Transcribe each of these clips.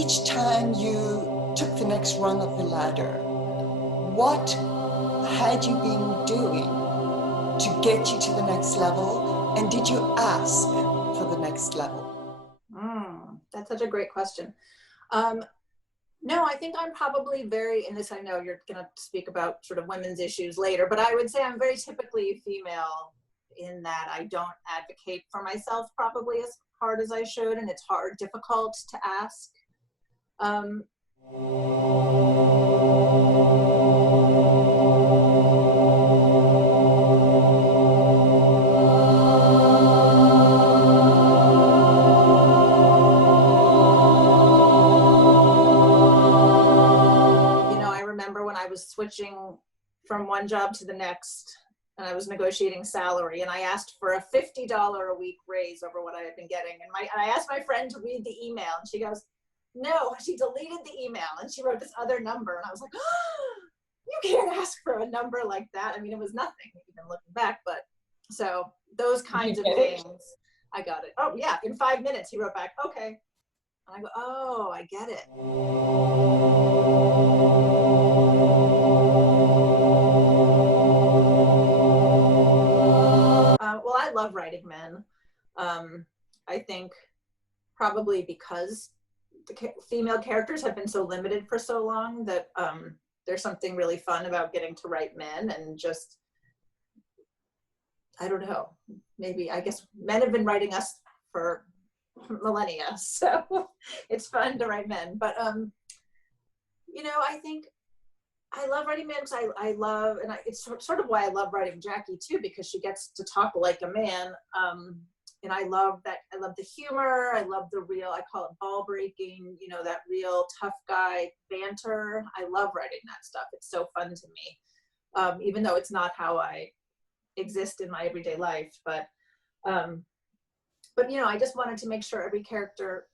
each time you took the next rung of the ladder, what had you been doing to get you to the next level? And did you ask for the next level? That's such a great question. No, I think I'm probably very, in this, I know you're going to speak about sort of women's issues later, but I would say I'm very typically female in that I don't advocate for myself probably as hard as I should, and it's difficult to ask. Switching from one job to the next, and I was negotiating salary, and I asked for a $50 a week raise over what I had been getting, and I asked my friend to read the email, and she goes, no, she deleted the email and she wrote this other number, and I was like, oh, you can't ask for a number like that. I mean, it was nothing even looking back, but so those kinds of things. I got it. Oh yeah, in 5 minutes he wrote back, okay. And I go, oh, I get it. Well, I love writing men. I think probably because the female characters have been so limited for so long that there's something really fun about getting to write men, and just, I don't know, maybe, I guess men have been writing us for millennia, so it's fun to write men. But you know, I think I love writing men because I love, and it's sort of why I love writing Jackie too, because she gets to talk like a man. And I love that. I love the humor. I love the real, I call it ball breaking, you know, that real tough guy banter. I love writing that stuff. It's so fun to me, even though it's not how I exist in my everyday life. But you know, I just wanted to make sure every character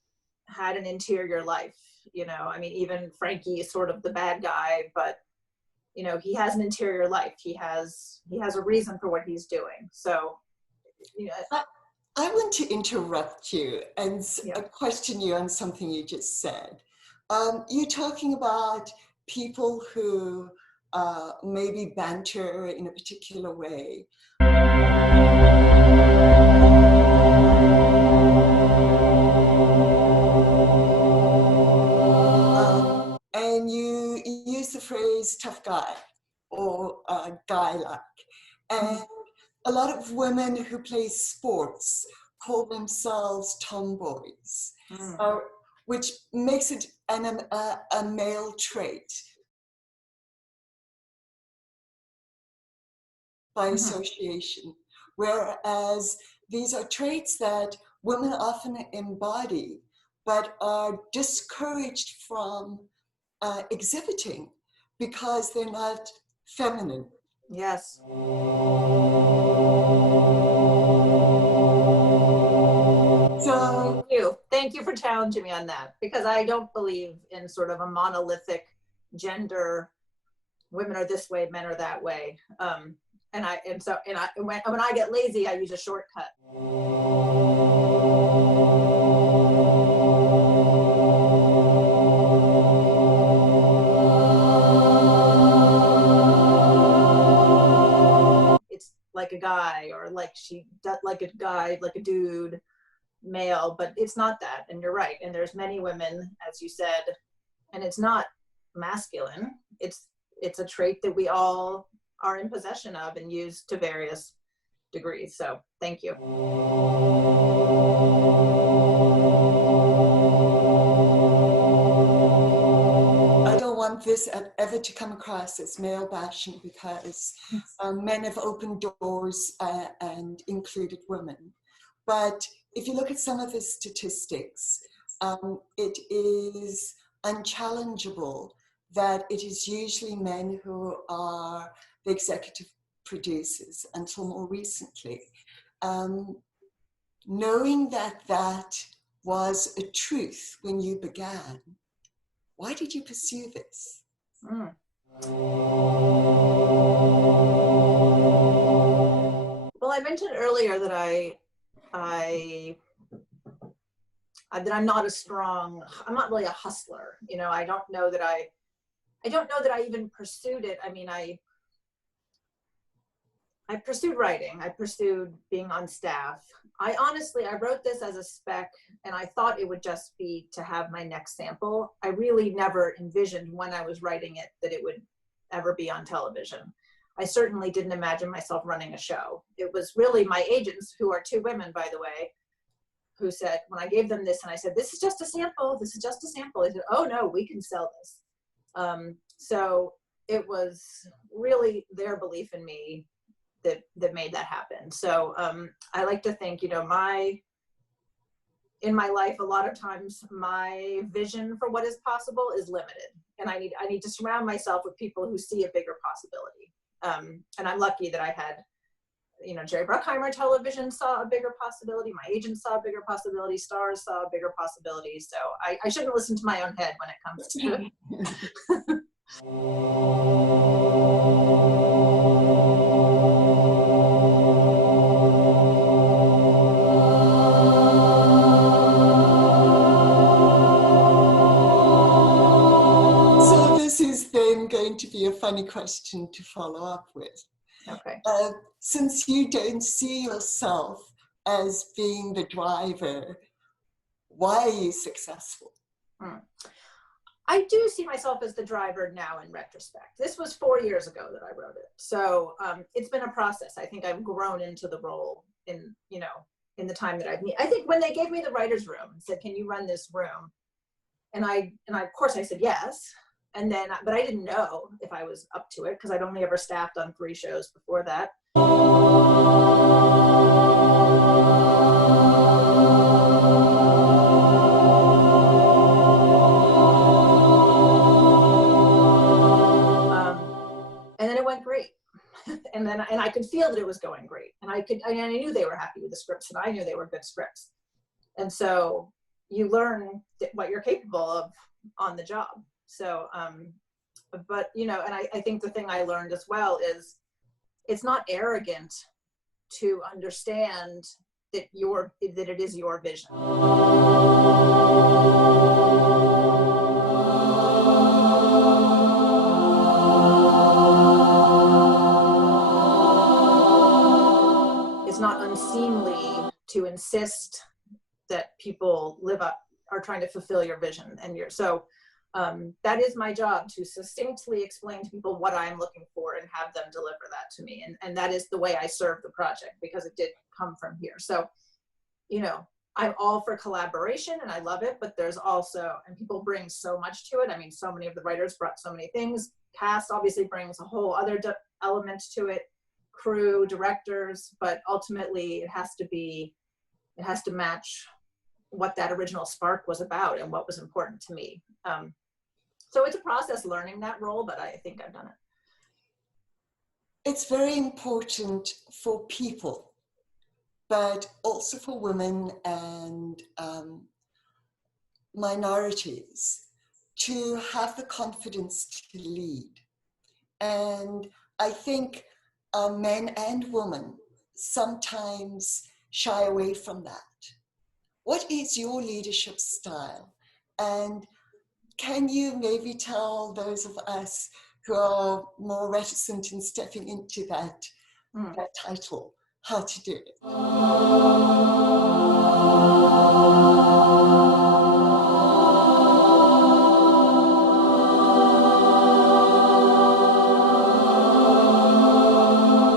had an interior life. You know, I mean, even Frankie is sort of the bad guy, but you know, he has an interior life. He has a reason for what he's doing. So, you know. I want to interrupt you and question you on something you just said. You're talking about people who maybe banter in a particular way. And you use the phrase tough guy or guy-like. And a lot of women who play sports call themselves tomboys, which makes it a male trait by association. Whereas these are traits that women often embody, but are discouraged from exhibiting because they're not feminine. Yes. So thank you for challenging me on that, because I don't believe in sort of a monolithic gender. Women are this way, men are that way. When I get lazy, I use a shortcut. Like a guy, or like like a guy, like a dude, male, but it's not that. And you're right. And there's many women, as you said, and it's not masculine. It's a trait that we all are in possession of and use to various degrees. So thank you. This ever to come across as male bashing, because men have opened doors and included women. But if you look at some of the statistics, it is unchallengeable that it is usually men who are the executive producers until more recently. Knowing that that was a truth when you began, why did you pursue this? Well, I mentioned earlier that I that I'm not I'm not really a hustler. You know, I don't know that I even pursued it. I mean, I pursued writing. I pursued being on staff. I wrote this as a spec, and I thought it would just be to have my next sample. I really never envisioned when I was writing it that it would ever be on television. I certainly didn't imagine myself running a show. It was really my agents, who are two women, by the way, who said, when I gave them this and I said, this is just a sample, this is just a sample. They said, oh no, we can sell this. So it was really their belief in me that made that happen. So I like to think, you know, in my life, a lot of times my vision for what is possible is limited. And I need to surround myself with people who see a bigger possibility. And I'm lucky that I had, you know, Jerry Bruckheimer Television saw a bigger possibility. My agent saw a bigger possibility. Stars saw a bigger possibility. So I shouldn't listen to my own head when it comes to So this is then going to be a funny question to follow up with. Okay. Since you don't see yourself as being the driver, why are you successful? I do see myself as the driver now in retrospect. This was 4 years ago that I wrote it. So it's been a process. I think I've grown into the role in the time that I've needed. I think when they gave me the writer's room and said, can you run this room? And I of course I said yes. And then, but I didn't know if I was up to it because I'd only ever staffed on 3 shows before that. And then it went great. And I could feel that it was going great. And I knew they were happy with the scripts, and I knew they were good scripts. And so you learn what you're capable of on the job. So, but, you know, and I think the thing I learned as well is it's not arrogant to understand that it is your vision. It's not unseemly to insist that people are trying to fulfill your vision. And that is my job, to succinctly explain to people what I'm looking for and have them deliver that to me. And that is the way I serve the project, because it did come from here. So, you know, I'm all for collaboration and I love it, but there's also, and people bring so much to it. I mean, so many of the writers brought so many things. Cast obviously brings a whole other element to it, crew, directors, but ultimately it has to match what that original spark was about and what was important to me. So it's a process learning that role, but I think I've done it. It's very important for people, but also for women and minorities to have the confidence to lead. And I think men and women sometimes shy away from that. What is your leadership style? And can you maybe tell those of us who are more reticent in stepping into that title how to do it? You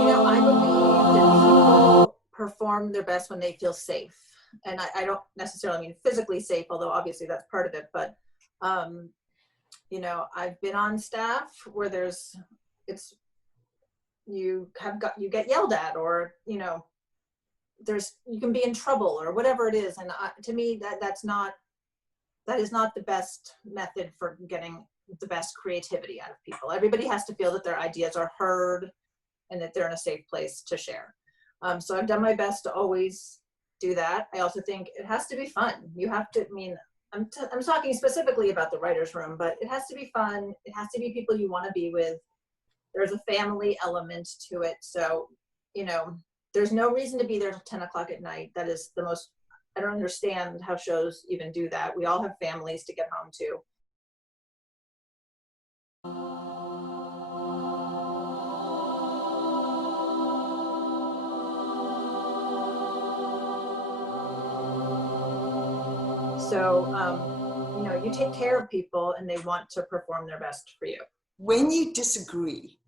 know, I believe that people perform their best when they feel safe. And I don't necessarily mean physically safe, although obviously that's part of it, but you know, I've been on staff where you get yelled at, or, you know, you can be in trouble or whatever it is. And to me, that is not the best method for getting the best creativity out of people. Everybody has to feel that their ideas are heard and that they're in a safe place to share. So I've done my best to always do that. I also think it has to be fun. You have to, I mean, I'm talking specifically about the writer's room, but it has to be fun. It has to be people you want to be with. There's a family element to it. So, you know, there's no reason to be there till 10 o'clock at night. That is the most I don't understand how shows even do that. We all have families to get home to. So, you know, you take care of people and they want to perform their best for you. When you disagree,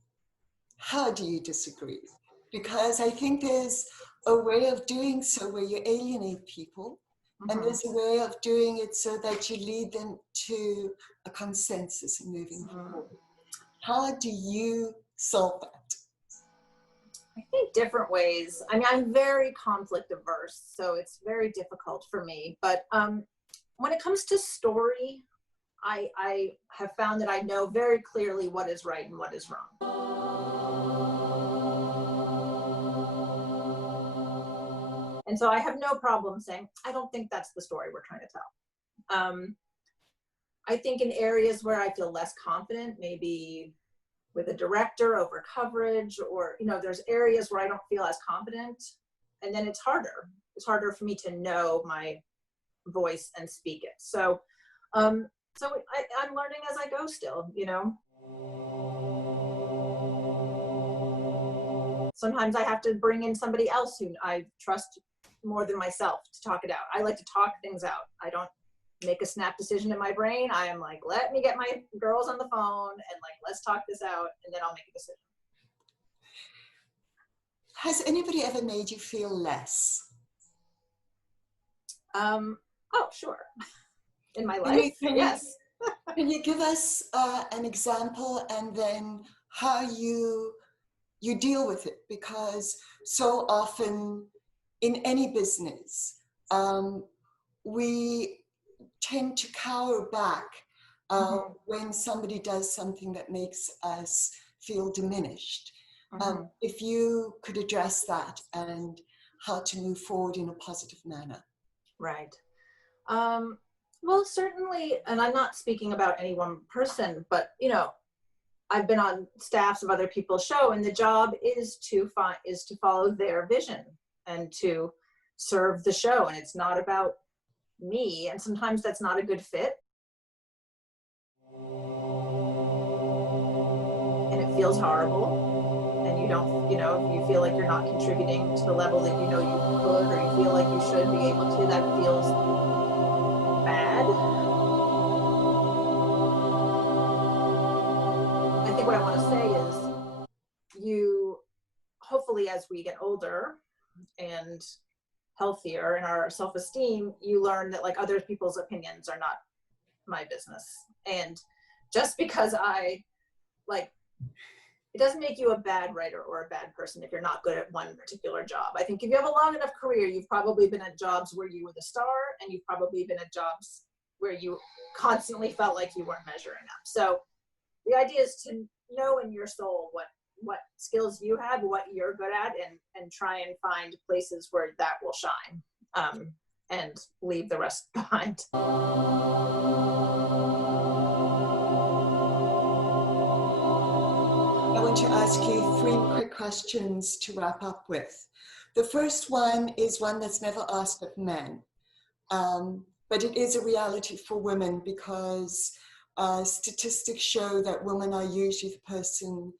how do you disagree? Because I think there's a way of doing so where you alienate people, and there's a way of doing it so that you lead them to a consensus and moving forward. How do you solve that? I think different ways. I mean, I'm very conflict averse, so it's very difficult for me. But when it comes to story, I have found that I know very clearly what is right and what is wrong. And so I have no problem saying, I don't think that's the story we're trying to tell. I think in areas where I feel less confident, maybe with a director over coverage, or, you know, there's areas where I don't feel as confident, and then it's harder. It's harder for me to know my voice and speak it. So, I'm learning as I go still, you know. Sometimes I have to bring in somebody else who I trust more than myself to talk it out. I like to talk things out. I don't make a snap decision in my brain. I am like, let me get my girls on the phone and like, let's talk this out, and then I'll make a decision. Has anybody ever made you feel less? Oh, sure. In my life, yes. Can you give us an example, and then how you deal with it? Because so often in any business, we tend to cower back when somebody does something that makes us feel diminished. If you could address that and how to move forward in a positive manner. Right. Well, certainly, and I'm not speaking about any one person, but, you know, I've been on staffs of other people's show, and the job is to follow their vision and to serve the show. And it's not about me. And sometimes that's not a good fit. And it feels horrible. And you don't, you know, if you feel like you're not contributing to the level that you know you could, or you feel like you should be able to, that feels bad. I think what I want to say is, you, hopefully as we get older and healthier in our self-esteem, you learn that like other people's opinions are not my business. And just because it doesn't make you a bad writer or a bad person if you're not good at one particular job. I think if you have a long enough career, you've probably been at jobs where you were the star, and you've probably been at jobs where you constantly felt like you weren't measuring up. So the idea is to know in your soul what skills you have, what you're good at, and try and find places where that will shine, and leave the rest behind. I want to ask you 3 quick questions to wrap up with. The first one is one that's never asked of men, but it is a reality for women, because statistics show that women are usually the person